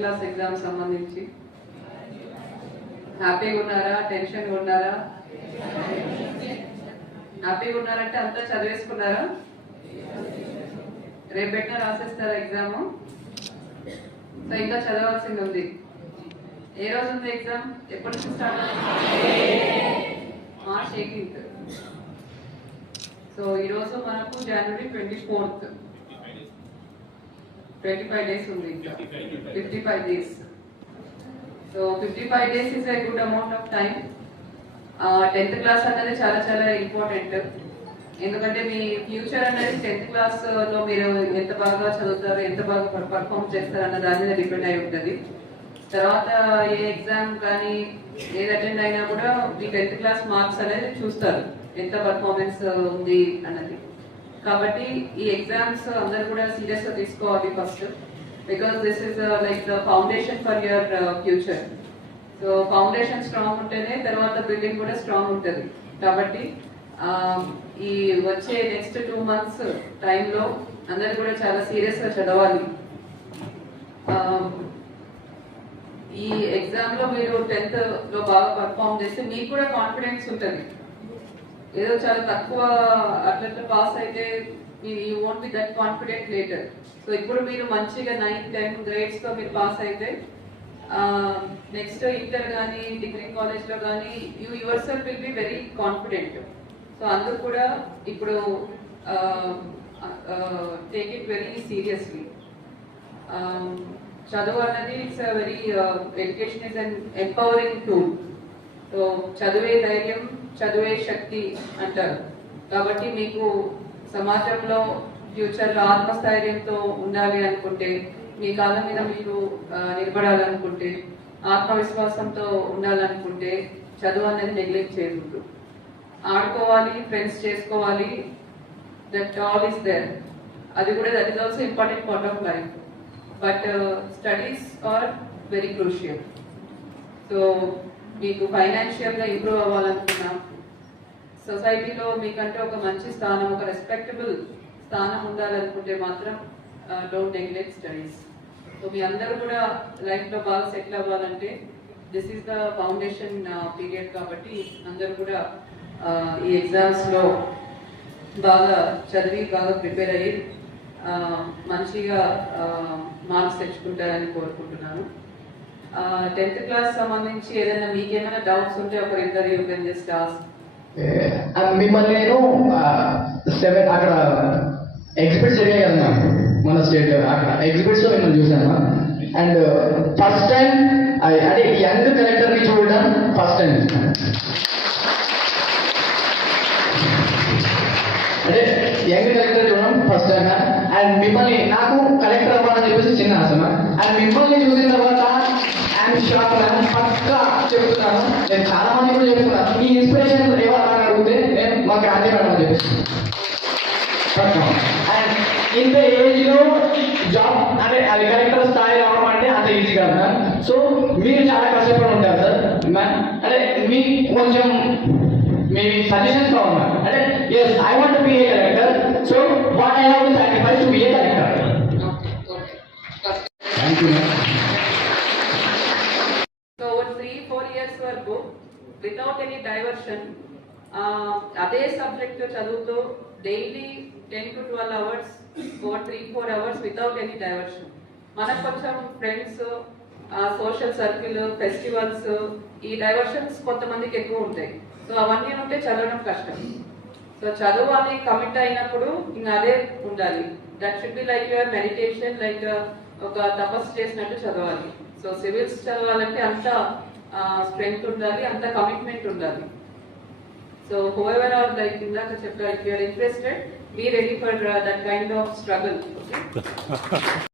Class exam సంబంధించి. హ్యాపీగా ఉన్నారా? టెన్షన్ ఉన్నారా? హ్యాపీగా ఉన్నారంటే అంతా చదివేసుకున్నారా? రేపు పెట్టిన రాసేస్తారా ఎగ్జామ్? సో ఇంకా చదవాల్సింది ఉంది. ఏ రోజు ఉంది ఎగ్జామ్? ఎప్పటి నుంచి స్టార్ట్ మార్చ్ ఎయిటీన్త్. సో ఈరోజు మనకు January twenty fourth. Twenty five days ఉంది ఇంకా fifty five days so fifty five days is a good amount of time tenth class అనేది చాలా చాలా ఇంపార్టెంట్ ఎందుకంటే మీ ఫ్యూచర్ అనేది టెన్త్ క్లాస్లో మీరు ఎంత బాగా చదువుతారు ఎంత బాగా పర్ఫామ్ చేస్తారు అన్న దాని మీద డిపెండ్ అయి ఉంటుంది. తర్వాత ఏ ఎగ్జామ్ కానీ ఏది అటెండ్ అయినా కూడా మీ టెన్త్ క్లాస్ మార్క్స్ అనేది చూస్తారు. ఎంత పర్ఫార్మెన్స్ ఉంది అన్నది. కాబట్టి ఈ ఎగ్జామ్స్ అందరు కూడా సీరియస్గా తీసుకోవాలి first because this is like the foundation for your future so foundation strong ఉంటేనే తర్వాత బిల్డింగ్ కూడా స్ట్రాంగ్ ఉంటుంది. కాబట్టి um, ఈ వచ్చే నెక్స్ట్ టూ మంత్స్ టైంలో అందరు కూడా చాలా సీరియస్గా చదవాలి. Um, ఈ ఎగ్జామ్లో మీరు టెన్త్లో బాగా పర్ఫామ్ చేస్తే మీకు కూడా కాన్ఫిడెన్స్ ఉంటుంది. ఏదో చాలా తక్కువ అట్లా పాస్ అయితే you won't be that confident later so ఇప్పుడు మీరు మంచిగా నైన్ టెన్ గ్రేడ్స్తో మీరు పాస్ అయితే నెక్స్ట్ ఇంటర్ కానీ డిగ్రీ కాలేజ్లో కానీ you yourself will be very confident so అందుకు కూడా ఇప్పుడు టేక్ ఇట్ వెరీ సీరియస్లీ చదువు అనేది it's very education is an empowering tool so చదివే ధైర్యం చదివే శక్తి అంటారు. కాబట్టి మీకు సమాజంలో ఫ్యూచర్లో ఆత్మస్థైర్యంతో ఉండాలి అనుకుంటే మీ కాళ్ళ మీద మీరు నిలబడాలనుకుంటే ఆత్మవిశ్వాసంతో ఉండాలనుకుంటే చదువు అనేది నెగ్లెక్ట్ చేయకూడదు. ఆడుకోవాలి ఫ్రెండ్స్ చేసుకోవాలి దట్ ఆల్ ఈస్ దేర్ అది కూడా that is also important part of life but studies are very crucial so మీకు ఫైనాన్షియల్గా ఇంప్రూవ్ అవ్వాలనుకున్నా సొసైటీలో మీకంటే ఒక మంచి స్థానం ఒక రెస్పెక్టబుల్ స్థానం ఉండాలనుకుంటే మాత్రం డోంట్ నెగ్లెక్ట్ స్టడీస్ సో మీ అందరూ కూడా లైఫ్లో బాగా సెటిల్ అవ్వాలంటే this is the foundation period కాబట్టి అందరూ కూడా ఈ ఎగ్జామ్స్లో బాగా చదివి బాగా ప్రిపేర్ అయ్యి మంచిగా మార్క్స్ తెచ్చుకుంటారని కోరుకుంటున్నాను. టెన్త్ క్లాస్ సంబంధించి ఏదైనా మీకేమైనా డౌట్స్ ఉంటే ఒకరిద్దరు యూ కెన్ జస్ట్ ఆస్క్. మిమ్మల్ని నేను సెవెన్ అక్కడ ఎగ్జిబిట్స్ జరిగాయి కదా మన స్టేట్ అక్కడ ఎగ్జిబిట్స్లో మిమ్మల్ని చూసాను అండ్ ఫస్ట్ టైం అంటే యంగ్ కలెక్టర్ని చూడడం ఫస్ట్ టైం. అంటే యంగ్ కలెక్టర్ చూడడం ఫస్ట్ టైం అండ్ మిమ్మల్ని నాకు కలెక్టర్ అవ్వాలని చెప్పేసి చిన్న ఆశ అండ్ మిమ్మల్ని చూసిన తర్వాత ఐఎమ్ పక్కా చెప్తున్నాను నేను చాలా మంది కూడా చెప్తున్నాను మీ ఇన్స్పిరేషన్ ఏమన్నా అడిగితే నేను మా గాంధీ మేడం అని అండ్ ఇంత ఏజ్లో జాబ్ అంటే అది కలెక్టర్ స్థాయి రావడం అంటే అంత ఈజీ కాదు మ్యామ్ సో మీరు చాలా కష్టపడి ఉంటారు సార్ మ్యామ్ అంటే మీ కొంచెం మీ సజెషన్స్ కావాలి మ్యామ్ అంటే yes I want be a collector so what I have without any diversion అదే సబ్జెక్ట్ చదువుతూ daily ten to twelve hours four three four hours without any diversion మనకు కొంచెం ఫ్రెండ్స్ సోషల్ సర్కిల్ ఫెస్టివల్స్ ఈ diversions కొంతమందికి ఎక్కువ ఉంటాయి. So అవన్నీ ఉంటే చదవడం కష్టం. సో చదువు అని కమిట్ అయినప్పుడు ఇంకా అదే ఉండాలి. That should be like your meditation like ఒక తపస్సు చేసినట్టు చదవాలి. సో సివిల్స్ చదవాలంటే అంత స్ట్రెంగ్త్ ఉండాలి అంత కమిట్మెంట్ ఉండాలి. సో హోవెవర్ ఆర్ లైక్ ఇందాక చెప్పారు if you're interested be ready for that kind of struggle okay